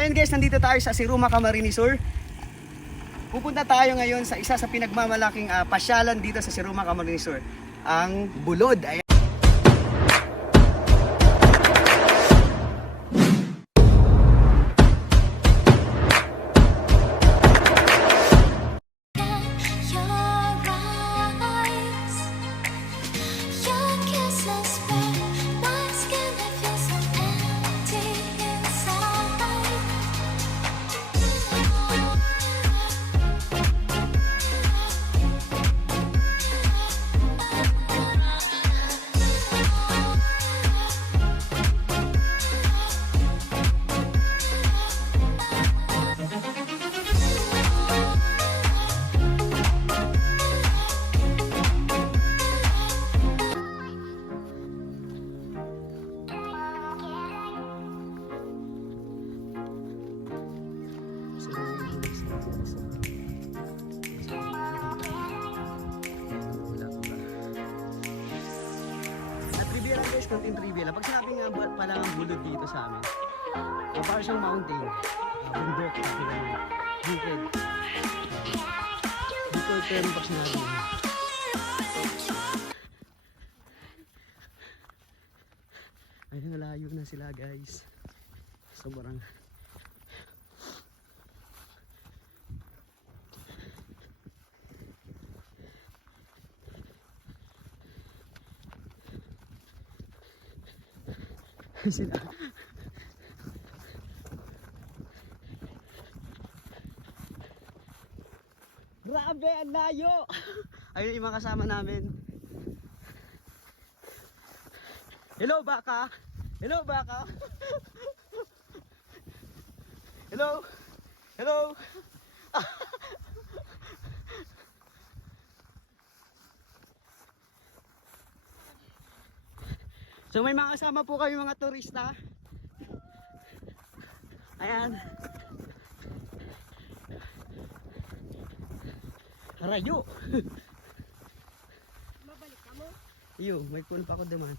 ayun guys, nandito tayo sa Siruma, Camarines Sur. Pupunta tayo ngayon sa isa sa pinagmamalaking pasyalan dito sa Siruma, Camarines Sur, ang Bulod. Ayan. Konting trivia lang. Pag sinabi nga pala ang Bulod dito sa amin, parang siyang mountain. Bundok, bukid. Dito ito yung pag sinabi. Ayun, nalayo na sila guys. Sobrang sila. Grabe, ang layo. Ayun yung mga kasama namin. Hello baka. Hello baka. Hello. Hello. So may mga kasama po kayo mga turista. Ayan. Harayo. Mabalik ka mo? Iyo, may phone pa ako naman.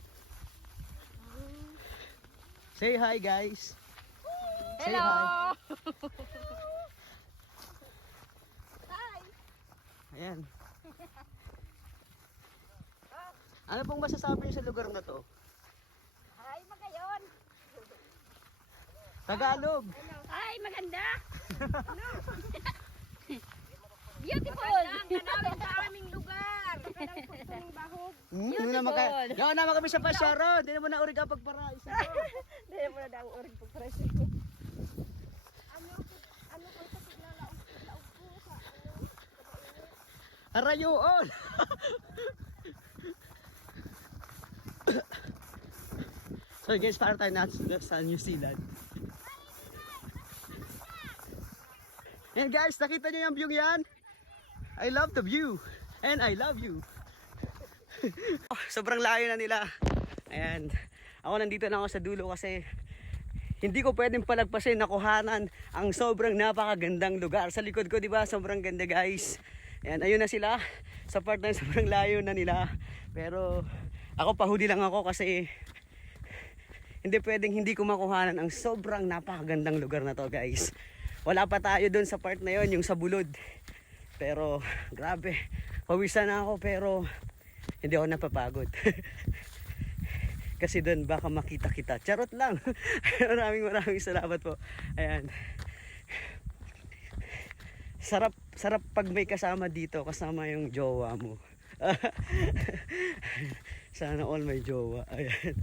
Say hi guys. Say Hello. hi. Hi. Ayan. Ano pong masasabi niyo sa lugar na to? Hi, magayon. Tagalog. Hi, maganda. Beautiful. Kanawin sa aming lugar. Magandang pagtuning bahog. Yaw naman kami sa pasyaro. Hindi naman na uri ka pagpara. Isa ko. Hindi mo na daw orig pagpresi. Ano ko sa paglalaog po sa Harayoon. So guys, para tayo sa New Zealand. And guys, nakita nyo yung view yan? I love the view. And I love you. Sobrang layo na nila. Ayan. Ako nandito na ako sa dulo kasi hindi ko pwedeng palagpasin na kuhanan ang sobrang napakagandang lugar. Sa likod ko, di ba? Sobrang ganda guys. Ayan, ayun na sila. Sa part na sobrang layo na nila. Pero ako pahuli lang ako kasi hindi pwedeng hindi ko makuhanan ang sobrang napakagandang lugar na to guys. Wala pa tayo dun sa part na yon, yung sa Bulod. Pero grabe, pawisan na ako pero hindi ako napapagod. Kasi dun baka makita kita. Charot lang. maraming salamat po. Ayan. Sarap pag may kasama dito, kasama yung jowa mo. Sana all may jowa. Ayan.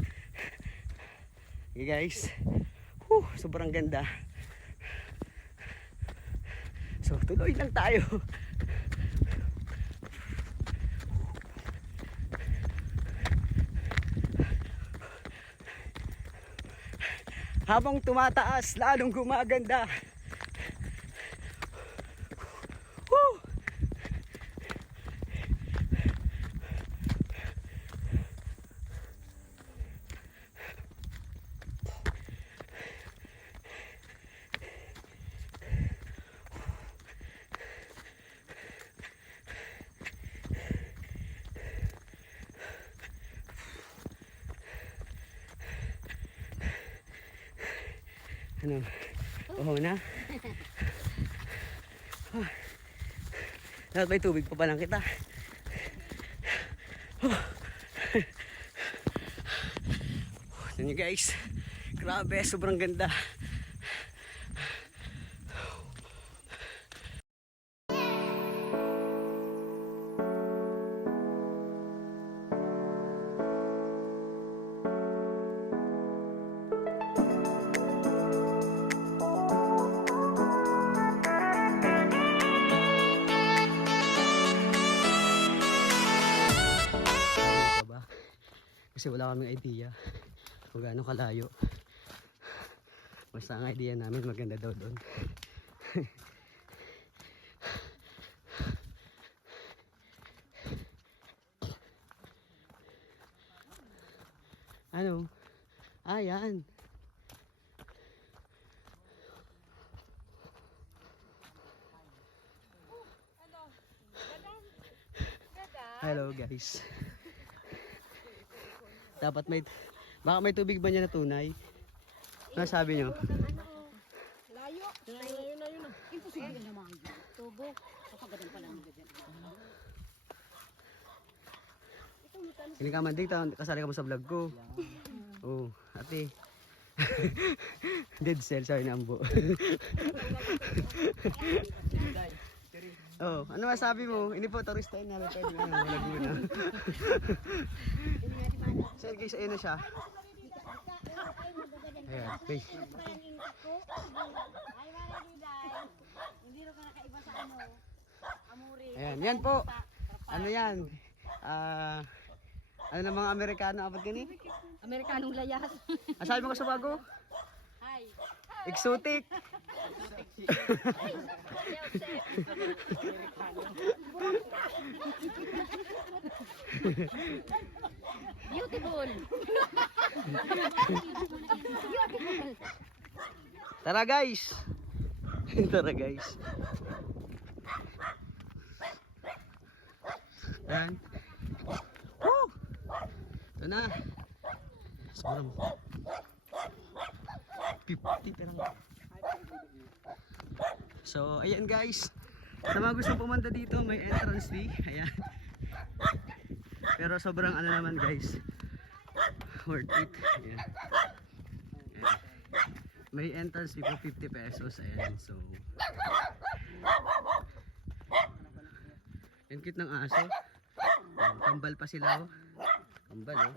Okay guys, sobrang ganda. So tuloy lang tayo. Habang tumataas, lalong gumaganda. Ano? Oo na. Dapat may tubig pa pa lang kita. Tignan nyo guys. Grabe, sobrang ganda. Kasi wala kaming idea kung gaano kalayo. Basta ang idea namin maganda daw doon. Ano? Ah, yan. Hello guys. Dapat may, baka may tubig ba niya na tunay? Ano sabi nyo? Layo. Layo na. Imposible naman. Tubo. Kapagadan pa lang. Hindi ka man dito, kasali ka mo sa vlog ko. Oh, ate. Dead cell, sorry na ambo. Oh, ano masabi mo? Hindi po turista yun namin pwede nga Laguna. So guys, ayun na siya. Ayan, okay. Ayan, yan po. Ano yan? Ano ng mga Amerikano abad gani? Amerikanong layas. Sabi mo ko sa bago? Hi. Exotic. Beautiful. Tara guys. Tara guys. Yan. Woo! Ito na. Sobrang 50 perang. So, ayan guys. Sa mga gusto pumunta dito, may entrance fee. Ayan. Pero sobrang ano naman guys. Worth it. Ayan. Ayan. May entrance fee po 50 pesos. Ayan. So, ang cute ng aso. Ayan, kambal pa sila oh. Kambal oh.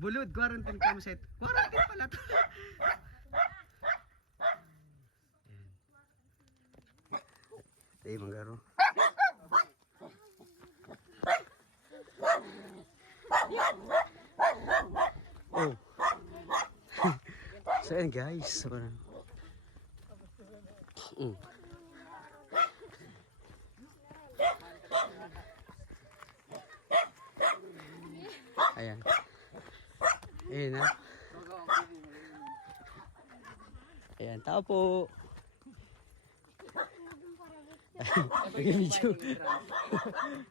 Bulod, quarantine cam set. Quarantine pala to. Ayan. Manggaro. Oh. So ayan guys. Sobrang. Ayan. Ayan na. Ayan, tao po. Nag-video.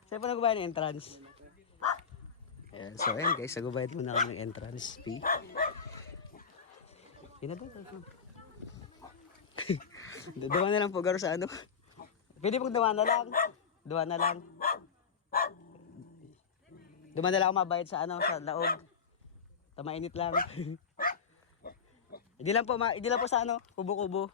Saan pa nagbayad ng entrance? Ayan, so ayan guys, nagbayad muna kami ng entrance fee. Yun na doon. Duwa na lang po, garo sa ano. Pwede pong duwa na lang. Duwa na lang. Duwa na lang ako mabayad sa ano, sa laog. Tamainit lang. Hindi lang po sa ano, kubo-kubo.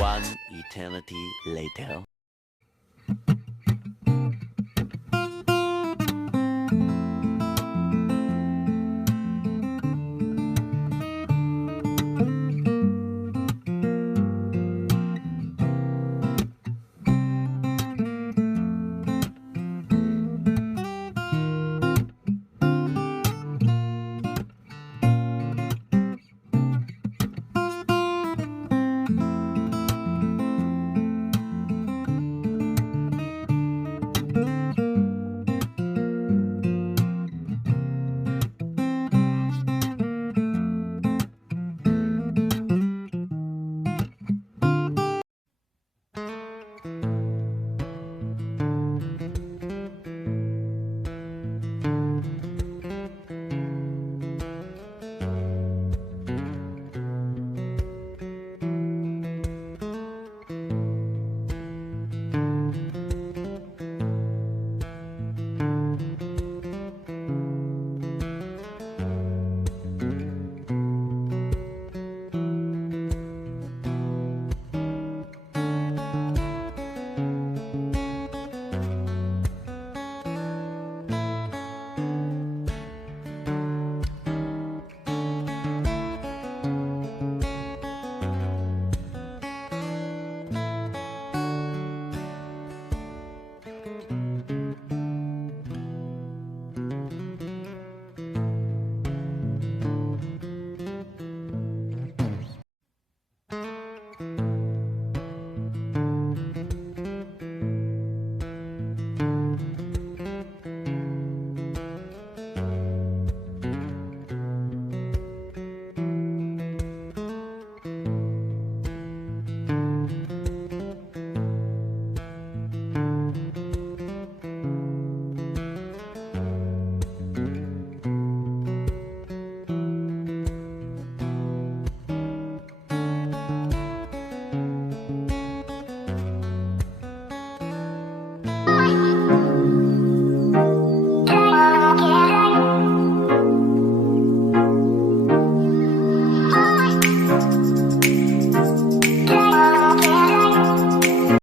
One eternity later.